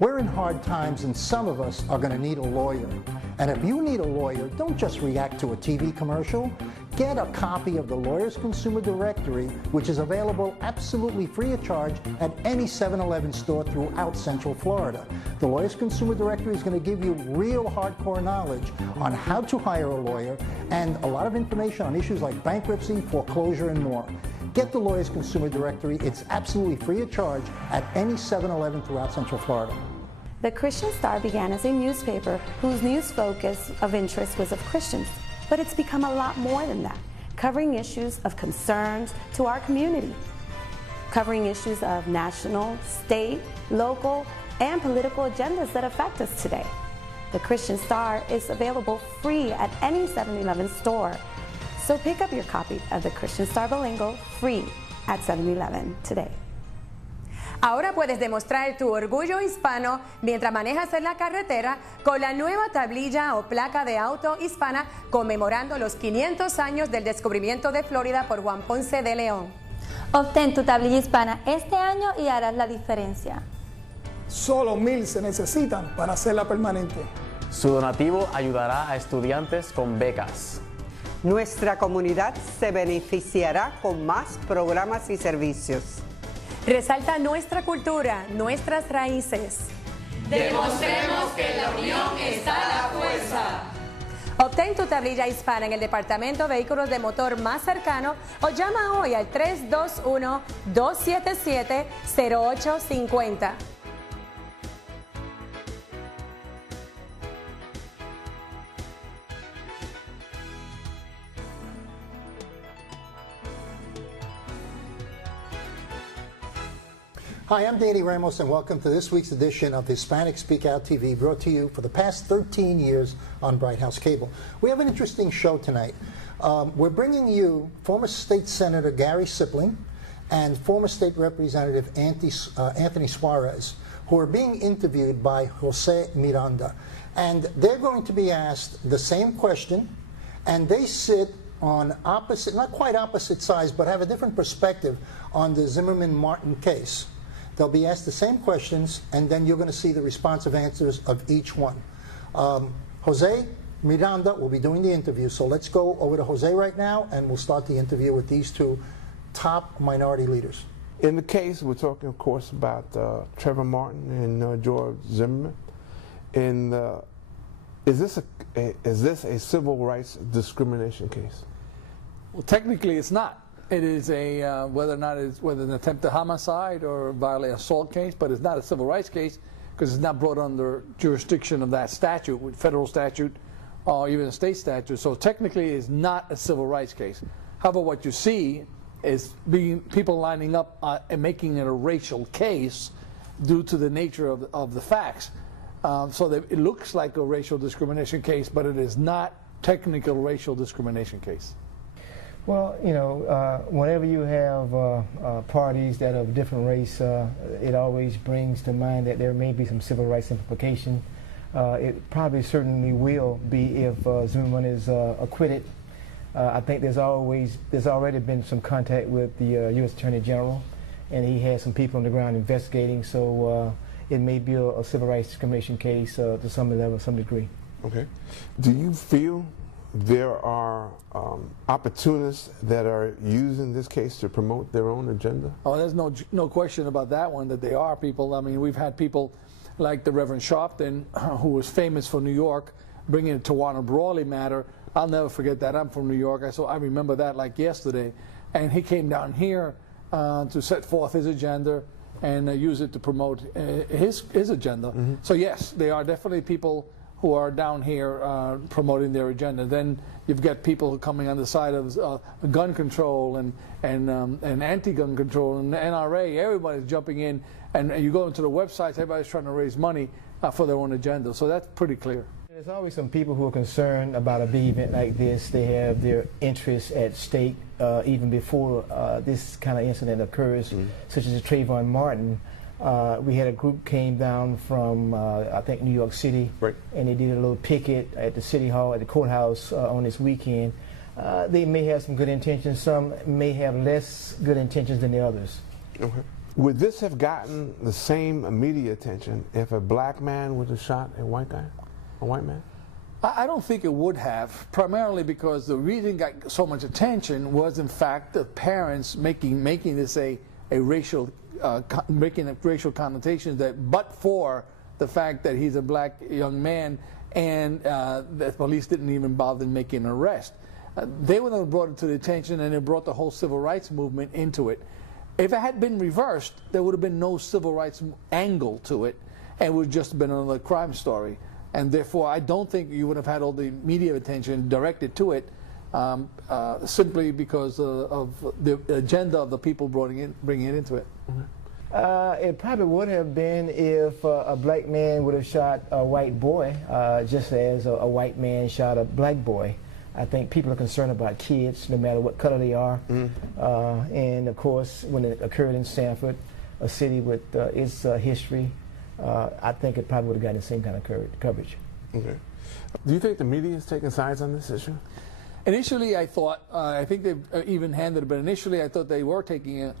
We're in hard times and some of us are going to need a lawyer. And if you need a lawyer, don't just react to a TV commercial. Get a copy of the Lawyers Consumer Directory, which is available absolutely free of charge at any 7-Eleven store throughout Central Florida. The Lawyers Consumer Directory is going to give you real hardcore knowledge on how to hire a lawyer and a lot of information on issues like bankruptcy, foreclosure, and more. Get the Lawyers Consumer Directory. It's absolutely free of charge at any 7-Eleven throughout Central Florida. The Christian Star began as a newspaper whose news focus of interest was of Christians, but it's become a lot more than that, covering issues of concerns to our community, covering issues of national, state, local, and political agendas that affect us today. The Christian Star is available free at any 7-Eleven store. So pick up your copy of the Christian Star Bilingual free at 7-Eleven today. Ahora puedes demostrar tu orgullo hispano mientras manejas en la carretera con la nueva tablilla o placa de auto hispana conmemorando los 500 años del descubrimiento de Florida por Juan Ponce de León. Obtén tu tablilla hispana este año y harás la diferencia. Solo 1,000 se necesitan para hacerla permanente. Su donativo ayudará a estudiantes con becas. Nuestra comunidad se beneficiará con más programas y servicios. Resalta nuestra cultura, nuestras raíces. Demostremos que la unión está a la fuerza. Obtén tu tablilla hispana en el Departamento de Vehículos de Motor más cercano o llama hoy al 321-277-0850. Hi, I'm Danny Ramos, and welcome to this week's edition of Hispanic Speak Out TV, brought to you for the past 13 years on Bright House Cable. We have an interesting show tonight. We're bringing you former State Senator Gary Siplin and former State Representative Anthony Suarez, who are being interviewed by Jose Miranda. And they're going to be asked the same question, and they sit on opposite, not quite opposite sides, but have a different perspective on the Zimmerman-Martin case. They'll be asked the same questions, and then you're going to see the responsive answers of each one. Jose Miranda will be doing the interview, so let's go over to Jose right now, and we'll start the interview with these two top minority leaders. In the case, we're talking, of course, about Trevor Martin and George Zimmerman. And is this a civil rights discrimination case? Well, technically, it's not. It is a whether an attempted homicide or violent assault case, but it's not a civil rights case because it's not brought under jurisdiction of that statute, federal statute, or even a state statute. So technically, it's not a civil rights case. However, what you see is people lining up and making it a racial case due to the nature of the facts. So that it looks like a racial discrimination case, but it is not technical racial discrimination case. Well, you know, whenever you have parties that are of different race, it always brings to mind that there may be some civil rights implication. It probably certainly will be if Zimmerman is acquitted. I think there's already been some contact with the U.S. Attorney General, and he has some people on the ground investigating, so it may be a civil rights discrimination case to some level, some degree. Okay. Do you feel there are opportunists that are using this case to promote their own agenda? Oh, there's no question about that one, that they are people. I mean, we've had people like the Reverend Sharpton, who was famous for New York, bringing the Tawana Brawley matter. I'll never forget that. I'm from New York, so I remember that like yesterday. And he came down here to set forth his agenda and use it to promote his agenda. Mm-hmm. So yes, they are definitely people who are down here promoting their agenda. Then you've got people coming on the side of gun control and anti-gun control and the NRA. Everybody's jumping in, and you go into the websites, everybody's trying to raise money for their own agenda. So that's pretty clear. There's always some people who are concerned about a big event like this. They have their interests at stake even before this kind of incident occurs, such as the Trayvon Martin. We had a group came down from, I think, New York City, right, and they did a little picket at the City Hall, at the courthouse on this weekend. They may have some good intentions. Some may have less good intentions than the others. Okay. Would this have gotten the same media attention if a black man would have shot a white guy, a white man? I don't think it would have, primarily because the reason it got so much attention was, in fact, the parents making this a racial, making a racial connotation that, but for the fact that he's a black young man, and the police didn't even bother making an arrest. They were the one brought it to the attention, and it brought the whole civil rights movement into it. If it had been reversed, there would have been no civil rights angle to it, and it would have just been another crime story. And therefore, I don't think you would have had all the media attention directed to it, simply because of the agenda of the people bringing it into it. It probably would have been if a black man would have shot a white boy, just as a white man shot a black boy. I think people are concerned about kids, no matter what color they are. And of course, when it occurred in Sanford, a city with its history, I think it probably would have gotten the same kind of coverage. Okay. Do you think the media is taking sides on this issue? Initially, I thought, I think they've even-handed it, but initially I thought they were taking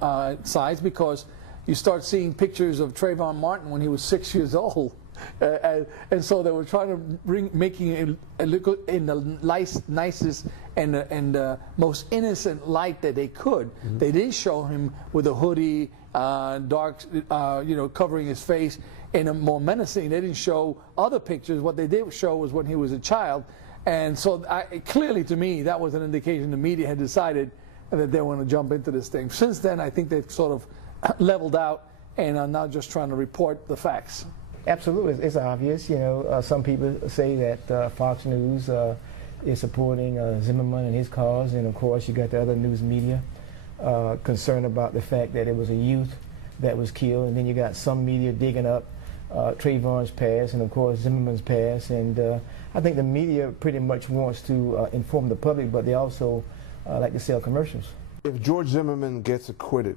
sides, because you start seeing pictures of Trayvon Martin when he was 6 years old. And so they were trying to making it look in the nicest and most innocent light that they could. They didn't show him with a hoodie, dark, covering his face, in a more menacing. They didn't show other pictures. What they did show was when he was a child. And so clearly, to me, that was an indication the media had decided that they want to jump into this thing. Since then, I think they've sort of leveled out and are now just trying to report the facts. Absolutely, it's obvious. Some people say that Fox News is supporting Zimmerman and his cause, and of course you got the other news media concerned about the fact that it was a youth that was killed, and then you got some media digging up Trayvon's past and of course Zimmerman's past, and I think the media pretty much wants to inform the public, but they also like to sell commercials. If George Zimmerman gets acquitted,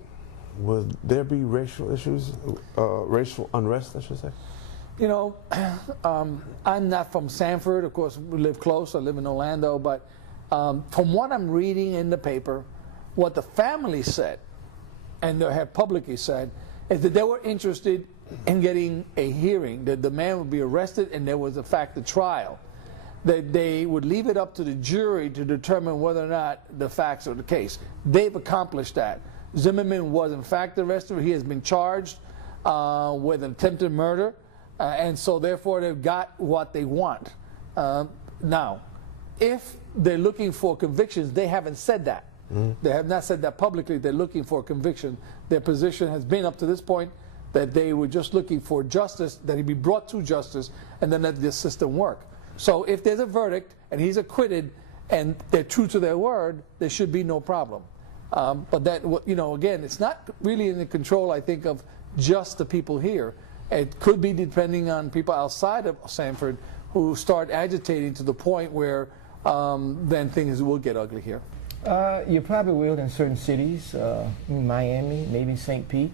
will there be racial issues, racial unrest, I should say? I'm not from Sanford. Of course, we live close. I live in Orlando. But from what I'm reading in the paper, what the family said, and they have publicly said, is that they were interested in getting a hearing, that the man would be arrested and there was, in fact, a trial. That they would leave it up to the jury to determine whether or not the facts are the case. They've accomplished that. Zimmerman was, in fact, arrested. He has been charged with attempted murder. And so, therefore, they've got what they want. Now, if they're looking for convictions, they haven't said that. They have not said that publicly. They're looking for a conviction. Their position has been up to this point that they were just looking for justice, that he be brought to justice, and then let this system work. So if there's a verdict and he's acquitted and they're true to their word, there should be no problem. But that, again, it's not really in the control, I think, of just the people here. It could be depending on people outside of Sanford who start agitating to the point where then things will get ugly here. You probably will in certain cities, Miami, maybe St. Pete,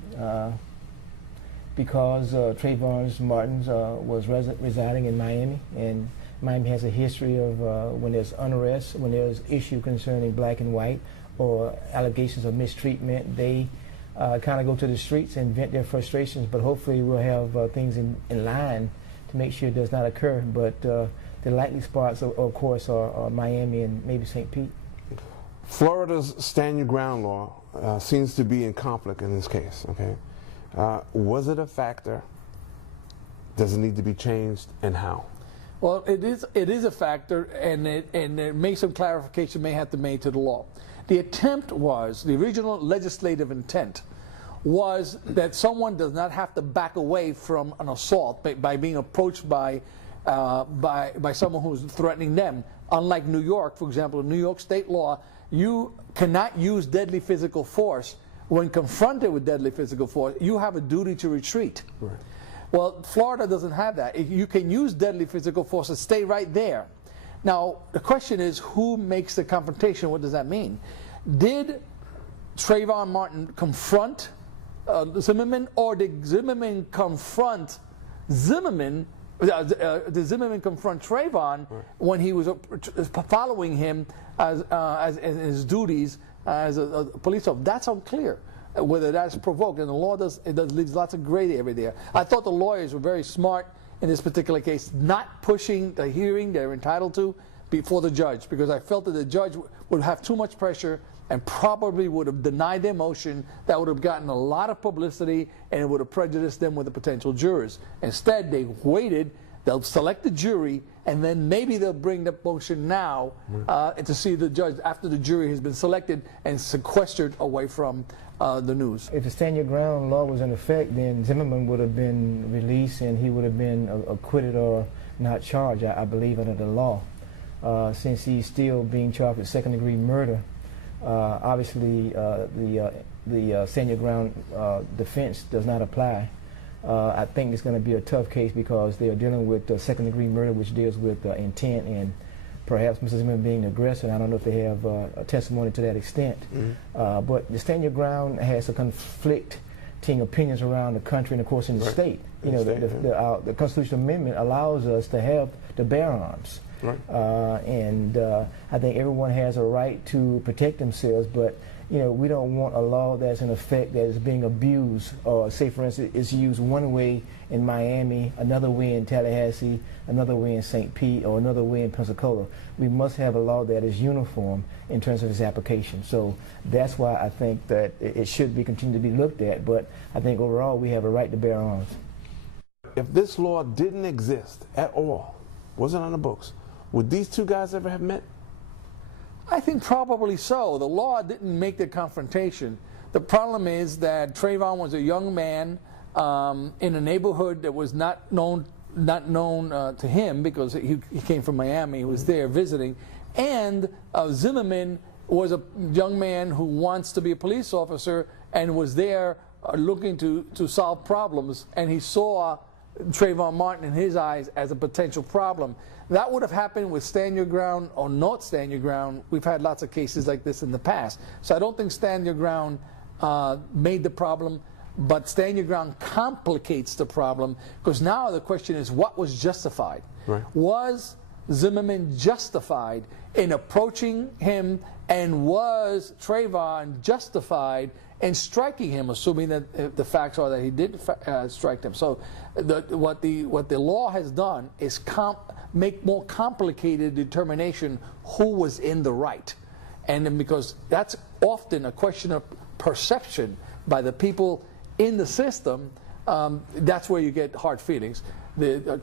because Trayvon Martin was residing in Miami, and Miami has a history of when there's unrest, when there's issue concerning black and white, or allegations of mistreatment, they kind of go to the streets and vent their frustrations, but hopefully we'll have things in line to make sure it does not occur. But the likely spots, of course, are Miami and maybe St. Pete. Florida's stand your ground law seems to be in conflict in this case, okay? Was it a factor? Does it need to be changed, and how? Well, it is a factor, and some clarification may have to be made to the law. The attempt was, the original legislative intent was that someone does not have to back away from an assault by being approached by someone who's threatening them. Unlike New York, for example, in New York state law, you cannot use deadly physical force. When confronted with deadly physical force, you have a duty to retreat. Right. Well, Florida doesn't have that. You can use deadly physical force and stay right there. Now, the question is, who makes the confrontation? What does that mean? Did Trayvon Martin confront Zimmerman, or did Zimmerman confront Zimmerman? Did Zimmerman confront Trayvon when he was following him as his duties as a police officer? That's unclear. whether that's provoked. And the law leaves lots of gray area there. I thought the lawyers were very smart in this particular case, not pushing the hearing they're entitled to before the judge, because I felt that the judge would have too much pressure and probably would have denied their motion. That would have gotten a lot of publicity, and it would have prejudiced them with the potential jurors. Instead, they waited. They'll select the jury, and then maybe they'll bring the motion now to see the judge after the jury has been selected and sequestered away from the news. If the stand your ground law was in effect, then Zimmerman would have been released and he would have been acquitted or not charged, I believe, under the law. Since he's still being charged with second-degree murder, obviously the stand your ground defense does not apply. I think it's going to be a tough case because they are dealing with second-degree murder, which deals with intent and perhaps Mrs. Zimmerman being the aggressor. And I don't know if they have a testimony to that extent. But the stand your ground has a conflicting opinions around the country and, of course, in the state. You know, the Constitutional Amendment allows us to have to bear arms. And I think everyone has a right to protect themselves, but you know, we don't want a law that's in effect that is being abused, or say for instance it's used one way in Miami, another way in Tallahassee, another way in St. Pete, or another way in Pensacola. We must have a law that is uniform in terms of its application. So that's why I think that it should be continued to be looked at, but I think overall we have a right to bear arms. If this law didn't exist at all, wasn't on the books, would these two guys ever have met? I think probably so. The law didn't make the confrontation. The problem is that Trayvon was a young man in a neighborhood that was not known to him because he came from Miami. He was there visiting. And Zimmerman was a young man who wants to be a police officer and was there looking to solve problems. And he saw Trayvon Martin in his eyes as a potential problem. That would have happened with stand your ground or not stand your ground. We've had lots of cases like this in the past. So I don't think stand your ground made the problem, but stand your ground complicates the problem, because now the question is what was justified? Was Zimmerman justified in approaching him, and was Trayvon justified in striking him, assuming that the facts are that he did strike him? So what the law has done is make more complicated determination who was in the right. And then because that's often a question of perception by the people in the system, that's where you get hard feelings. The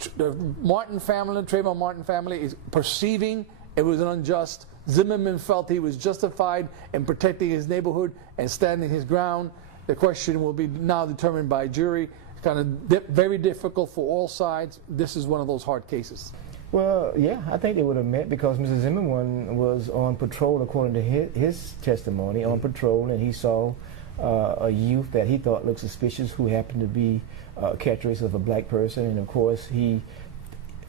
Martin family, Trayvon Martin family, is perceiving it was an unjust. Zimmerman felt he was justified in protecting his neighborhood and standing his ground. The question will be now determined by a jury. It's kind of very difficult for all sides. This is one of those hard cases. Well, yeah, I think they would have met because Mr. Zimmerman was on patrol, according to his testimony, on patrol, and he saw a youth that he thought looked suspicious who happened to be a characteristic of a black person. And of course, he,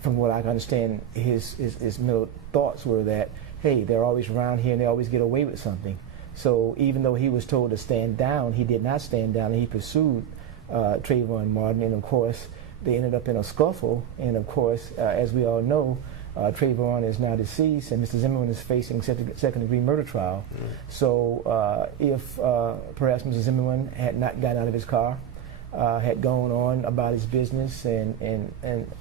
from what I can understand, his middle thoughts were that, hey, they're always around here and they always get away with something. So even though he was told to stand down, he did not stand down, and he pursued Trayvon Martin. And of course, they ended up in a scuffle. And of course, as we all know, Trayvon is now deceased, and Mr. Zimmerman is facing second-degree murder trial. So if perhaps Mr. Zimmerman had not gotten out of his car, had gone on about his business and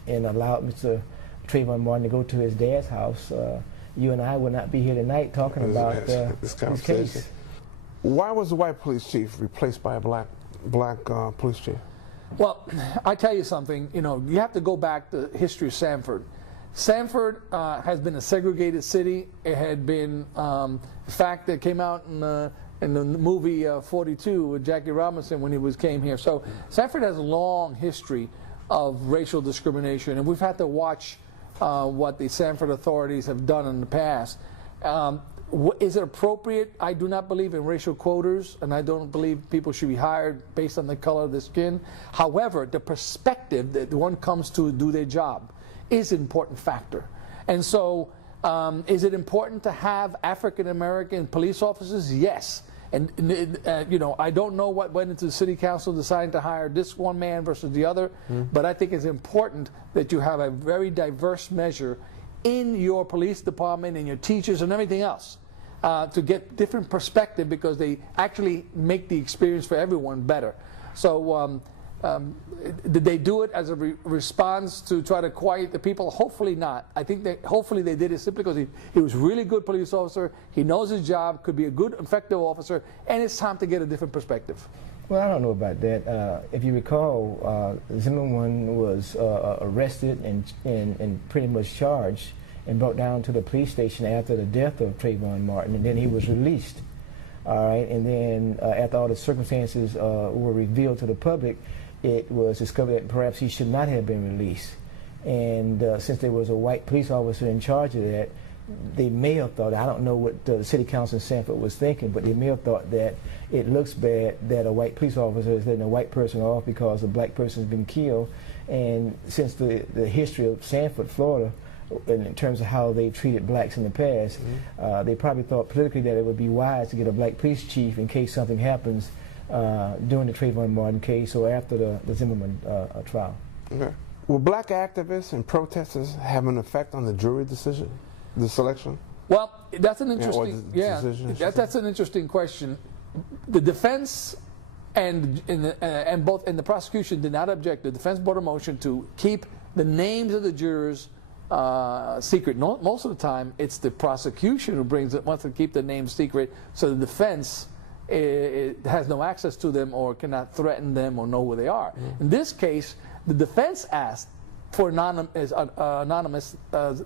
allowed Mr. Trayvon Martin to go to his dad's house, you and I would not be here tonight talking about this case. Why was the white police chief replaced by a black police chief? Well, I tell you something, you know, you have to go back to the history of Sanford. Sanford has been a segregated city. It had been, in fact, that came out in the movie 42 with Jackie Robinson when he came here. So Sanford has a long history of racial discrimination, and we've had to watch what the Sanford authorities have done in the past. Is it appropriate? I do not believe in racial quotas, and I don't believe people should be hired based on the color of the skin. However, the perspective that one comes to do their job is an important factor. And so, is it important to have African-American police officers? Yes. And you know, I don't know what went into the city council deciding to hire this one man versus the other, but I think it's important that you have a very diverse measure in your police department and your teachers and everything else. to get different perspective, because they actually make the experience for everyone better. So did they do it as a response to try to quiet the people? Hopefully not. I think that hopefully they did it simply because he was a really good police officer. He knows his job, could be a good, effective officer, and it's time to get a different perspective. Well, I don't know about that. If you recall, Zimmerman was arrested and pretty much charged and brought down to the police station after the death of Trayvon Martin, and then he was released. All right, and then after all the circumstances were revealed to the public, it was discovered that perhaps he should not have been released. And since there was a white police officer in charge of that, they may have thought, I don't know what the city council in Sanford was thinking, but they may have thought that it looks bad that a white police officer is letting a white person off because a black person has been killed. And since the history of Sanford, Florida, in terms of how they treated blacks in the past, they probably thought politically that it would be wise to get a black police chief in case something happens during the Trayvon Martin case or after the Zimmerman trial. Okay. Will black activists and protesters have an effect on the jury decision, the selection? Well, that's an interesting, that's an interesting question. The defense and the prosecution did not object. The defense brought a motion to keep the names of the jurors secret. Most of the time, it's the prosecution who wants to keep the names secret, so the defense it has no access to them or cannot threaten them or know where they are. In this case, the defense asked for anonymous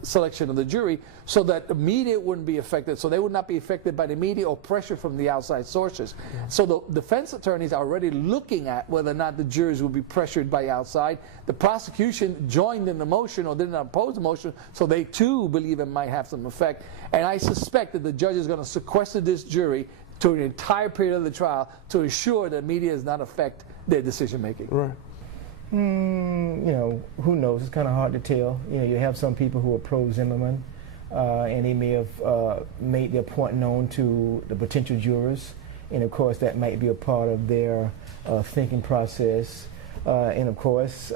selection of the jury so that the media wouldn't be affected, so they would not be affected by the media or pressure from the outside sources. So the defense attorneys are already looking at whether or not the jurors will be pressured by outside. The prosecution joined in the motion or didn't oppose the motion, so they too believe it might have some effect. And I suspect that the judge is going to sequester this jury to an entire period of the trial to ensure that media does not affect their decision making. Right. You know, who knows? It's kind of hard to tell. You know, you have some people who are pro-Zimmerman, and they may have made their point known to the potential jurors, and of course that might be a part of their thinking process. And of course,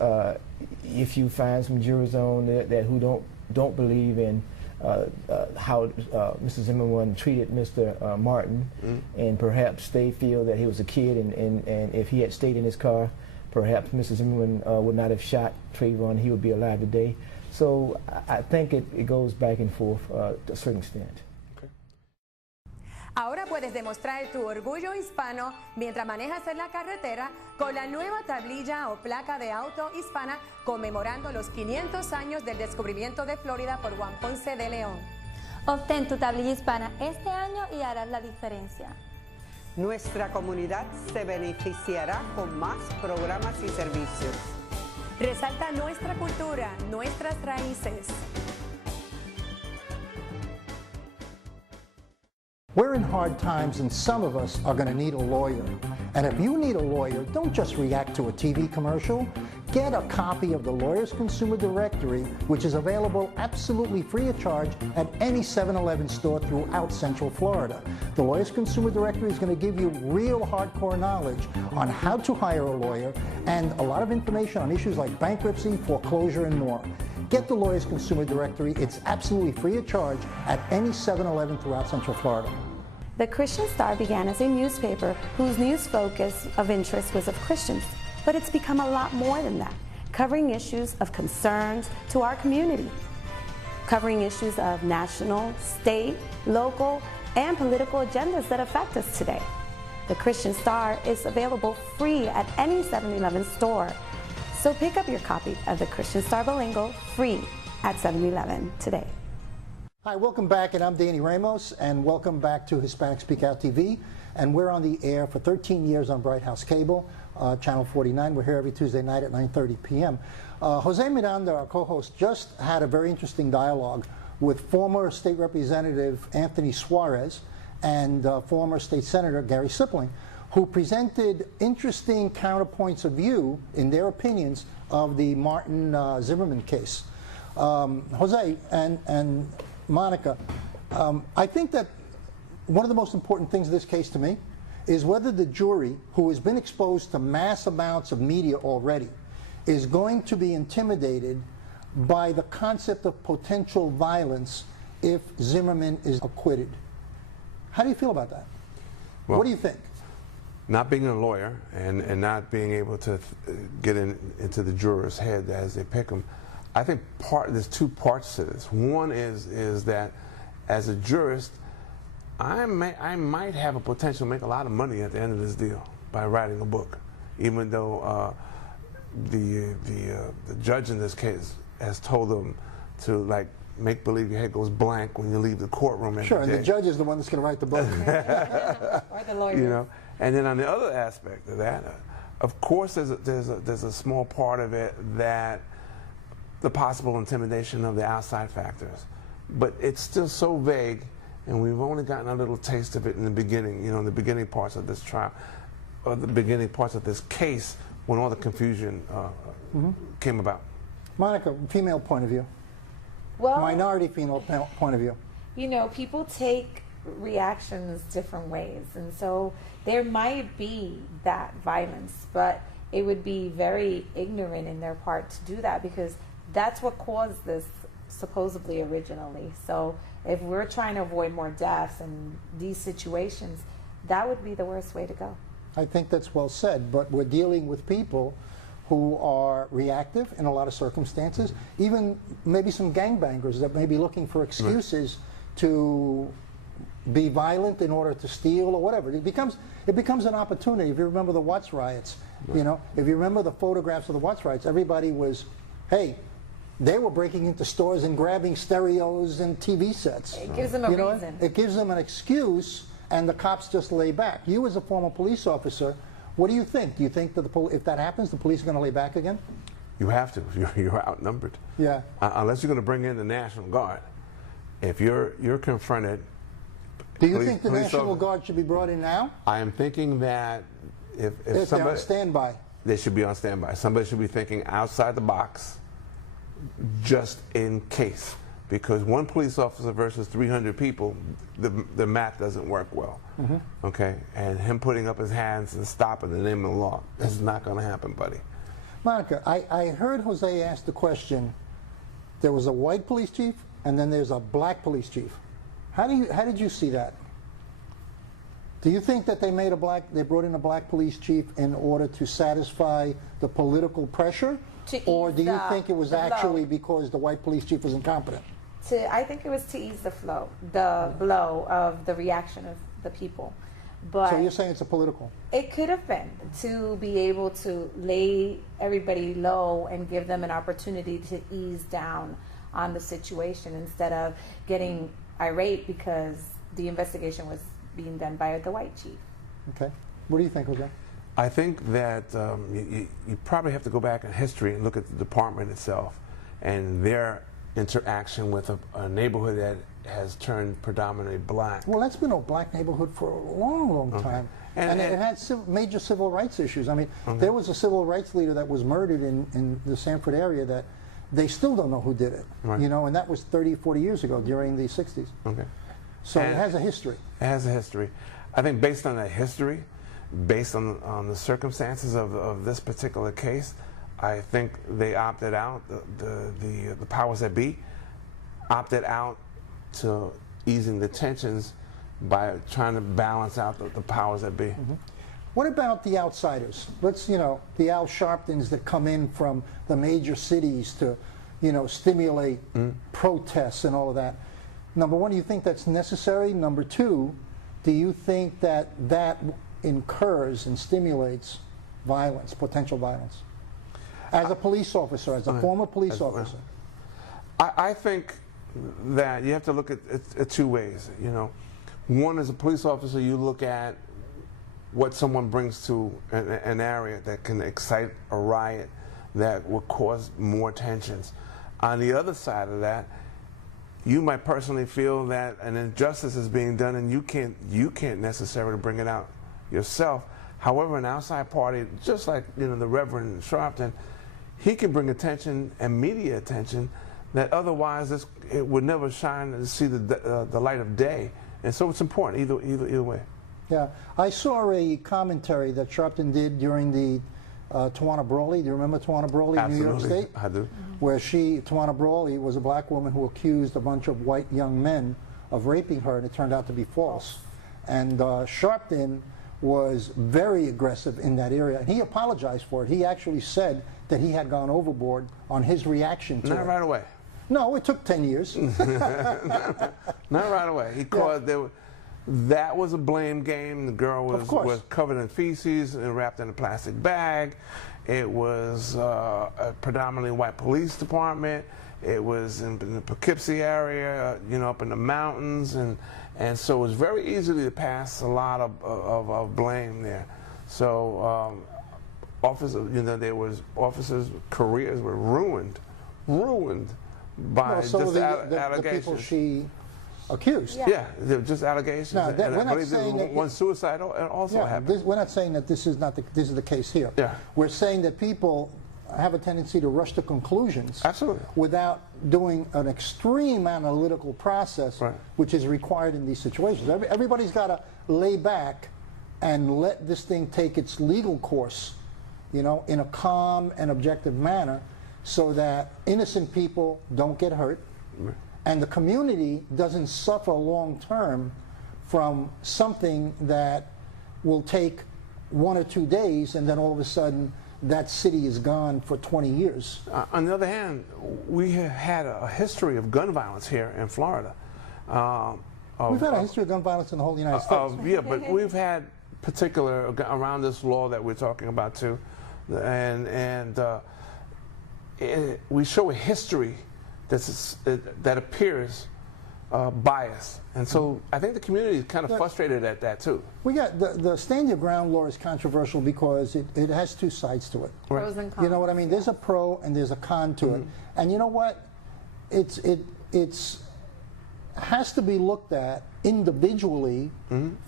if you find some jurors on that who don't believe in how Mr. Zimmerman treated Mr. Martin, and perhaps they feel that he was a kid, and if he had stayed in his car, perhaps Mr. Zimmerman would not have shot Trayvon. He would be alive today. So I think it goes back and forth to a certain extent. Ahora puedes demostrar tu orgullo hispano mientras manejas en la carretera con la nueva tablilla o placa de auto hispana conmemorando los 500 años del descubrimiento de Florida por Juan Ponce de León. Obtén tu tablilla hispana este año y harás la diferencia. Nuestra comunidad se beneficiará con más programas y servicios. Resalta nuestra cultura, nuestras raíces. We're in hard times, and some of us are going to need a lawyer. And if you need a lawyer, don't just react to a TV commercial. Get a copy of the Lawyers Consumer Directory, which is available absolutely free of charge at any 7-Eleven store throughout Central Florida. The Lawyers Consumer Directory is going to give you real hardcore knowledge on how to hire a lawyer and a lot of information on issues like bankruptcy, foreclosure, and more. Get the Lawyers Consumer Directory. It's absolutely free of charge at any 7-Eleven throughout Central Florida. The Christian Star began as a newspaper whose news focus of interest was of Christians, but it's become a lot more than that, covering issues of concerns to our community, covering issues of national, state, local, and political agendas that affect us today. The Christian Star is available free at any 7-Eleven store. So pick up your copy of the Christian Star Bilingual free at 7-Eleven today. Hi, welcome back, and I'm Danny Ramos, and welcome back to Hispanic Speak Out TV. And we're on the air for 13 years on Bright House Cable, Channel 49. We're here every Tuesday night at 9:30 p.m. Jose Miranda, our co-host, just had a very interesting dialogue with former State Representative Anthony Suarez and former State Senator Gary Siplin, who presented interesting counterpoints of view in their opinions of the Martin Zimmerman case. Jose and Monica, I think that one of the most important things in this case to me is whether the jury, who has been exposed to mass amounts of media already, is going to be intimidated by the concept of potential violence if Zimmerman is acquitted. How do you feel about that? Well, what do you think? Not being a lawyer and not being able to get into the juror's head as they pick them, I think there's two parts to this. One is that as a jurist, I might have a potential to make a lot of money at the end of this deal by writing a book, even though the judge in this case has told them to like make believe your head goes blank when you leave the courtroom. Sure, and the judge is the one that's going to write the book. Or the lawyer. You know, and then on the other aspect of that, of course, there's a small part of it that the possible intimidation of the outside factors, but it's still so vague, and we've only gotten a little taste of it in the beginning. You know, in the beginning parts of this trial, or the beginning parts of this case, when all the confusion came about. Monica, female point of view. Well, Minority female point of view. You know, people take reactions different ways, and so there might be that violence, but it would be very ignorant in their part to do that, because that's what caused this supposedly originally. So if we're trying to avoid more deaths in these situations, that would be the worst way to go. I think that's well said, but we're dealing with people who are reactive in a lot of circumstances, even maybe some gangbangers that may be looking for excuses to be violent in order to steal or whatever. It becomes an opportunity. If you remember the Watts riots, you know, if you remember the photographs of the Watts riots, everybody was, hey, they were breaking into stores and grabbing stereos and TV sets. It gives them a reason. It gives them an excuse, and the cops just lay back. You as a former police officer, what do you think? Do you think that if that happens, the police are going to lay back again? You have to. You're outnumbered. Yeah. Unless you're going to bring in the National Guard. If you're confronted. Do you think the National Guard should be brought in now? I am thinking that if they're somebody on standby. They should be on standby. Somebody should be thinking outside the box, just in case. Because one police officer versus 300 people, the math doesn't work well. Okay, and him putting up his hands and stopping in the name of the law, this is not going to happen, buddy. Monica, I heard Jose ask the question. There was a white police chief, and then there's a black police chief. How did you see that? Do you think that they brought in a black police chief in order to satisfy the political pressure, or do you think it was actually because the white police chief was incompetent? I think it was to ease the blow of the reaction of the people. But so you're saying it's a political? It could have been to be able to lay everybody low and give them an opportunity to ease down on the situation instead of getting irate because the investigation was being done by the white chief. Okay. What do you think, Jose? I think that you probably have to go back in history and look at the department itself and their interaction with a neighborhood that has turned predominantly black. Well, that's been a black neighborhood for a long, long time. And it had major civil rights issues. I mean, there was a civil rights leader that was murdered in the Sanford area that they still don't know who did it. You know, and that was 30, 40 years ago during the 60s. So it has a history. It has a history. I think based on that history, based on the circumstances of this particular case, I think they opted out, the powers that be opted out to easing the tensions by trying to balance out the powers that be. What about the outsiders? Let's, the Al Sharptons that come in from the major cities to, stimulate protests and all of that. Number one, do you think that's necessary? Number two, do you think that incurs and stimulates violence, potential violence? As a police officer, as a former police officer. I think that you have to look at it two ways. One, as a police officer, you look at what someone brings to an area that can excite a riot that will cause more tensions. On the other side of that, you might personally feel that an injustice is being done and you can't necessarily bring it out yourself. However, an outside party, just like the Reverend Sharpton, he can bring attention and media attention that otherwise it would never shine and see the light of day. And so it's important either way. Yeah, I saw a commentary that Sharpton did during the Tawana Brawley. Do you remember Tawana Brawley in New York State? I do. Where Tawana Brawley was a black woman who accused a bunch of white young men of raping her, and it turned out to be false. And Sharpton was very aggressive in that area, and he apologized for it. He actually said that he had gone overboard on his reaction to it. Not right away. No, it took 10 years. Not right away. He called that was a blame game. The girl was covered in feces and wrapped in a plastic bag. It was a predominantly white police department. It was in the Poughkeepsie area, you know, up in the mountains, and so it was very easy to pass a lot of blame there. So officers, you know, there was officers' careers were ruined by just allegations. The people she accused. Yeah, they're just allegations. No, and I believe saying there was one suicide also happened. We're not saying that this is the case here. Yeah. We're saying that people have a tendency to rush to conclusions. Absolutely. Without doing an extreme analytical process, which is required in these situations. Everybody's got to lay back and let this thing take its legal course, you know, in a calm and objective manner, so that innocent people don't get hurt, and the community doesn't suffer long term from something that will take 1 or 2 days, and then all of a sudden that city is gone for 20 years. On the other hand, we have had a history of gun violence here in Florida. We've had a history of gun violence in the whole United States. Yeah, but we've had particular around this law that we're talking about too, and we show a history that appears biased, and so I think the community is kind of frustrated at that too. We got the stand your ground law is controversial because it has two sides to it. Pros and cons. You know what I mean? There's a pro and there's a con to it, and you know what? It's has to be looked at individually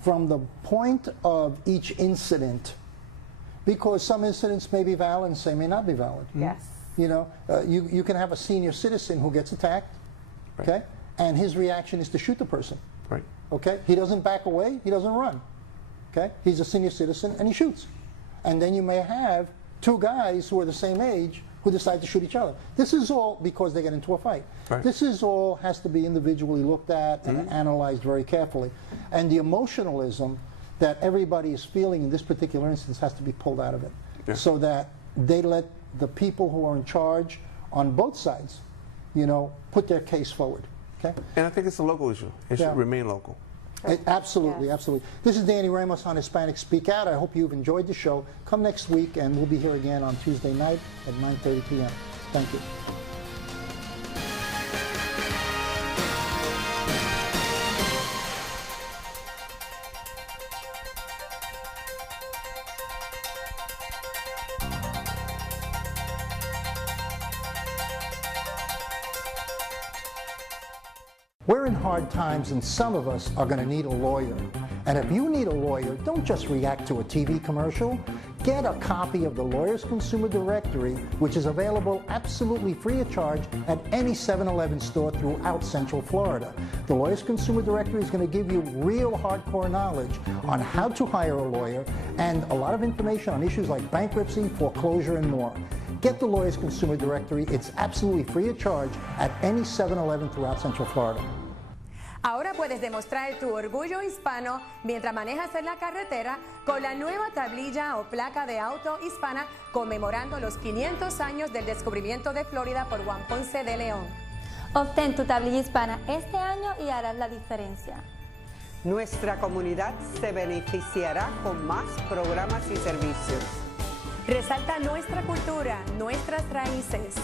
from the point of each incident, because some incidents may be valid and some may not be valid. Yes. You know, you can have a senior citizen who gets attacked, okay, and his reaction is to shoot the person. Right. Okay? He doesn't back away, he doesn't run. Okay? He's a senior citizen and he shoots. And then you may have two guys who are the same age who decide to shoot each other. This is all because they get into a fight. Right. This is all has to be individually looked at and analyzed very carefully. And the emotionalism that everybody is feeling in this particular instance has to be pulled out of it, so that they let the people who are in charge on both sides, you know, put their case forward. Okay? And I think it's a local issue. It should remain local. Absolutely, absolutely. This is Danny Ramos on Hispanic Speak Out. I hope you've enjoyed the show. Come next week, and we'll be here again on Tuesday night at 9:30 p.m. Thank you. We're in hard times, and some of us are going to need a lawyer. And if you need a lawyer, don't just react to a TV commercial. Get a copy of the Lawyers Consumer Directory, which is available absolutely free of charge at any 7-Eleven store throughout Central Florida. The Lawyers Consumer Directory is going to give you real hardcore knowledge on how to hire a lawyer and a lot of information on issues like bankruptcy, foreclosure, and more. Get the Lawyers Consumer Directory. It's absolutely free of charge at any 7-Eleven throughout Central Florida. Ahora puedes demostrar tu orgullo hispano mientras manejas en la carretera con la nueva tablilla o placa de auto hispana conmemorando los 500 años del descubrimiento de Florida por Juan Ponce de León. Obtén tu tablilla hispana este año y harás la diferencia. Nuestra comunidad se beneficiará con más programas y servicios. Resalta nuestra cultura, nuestras raíces.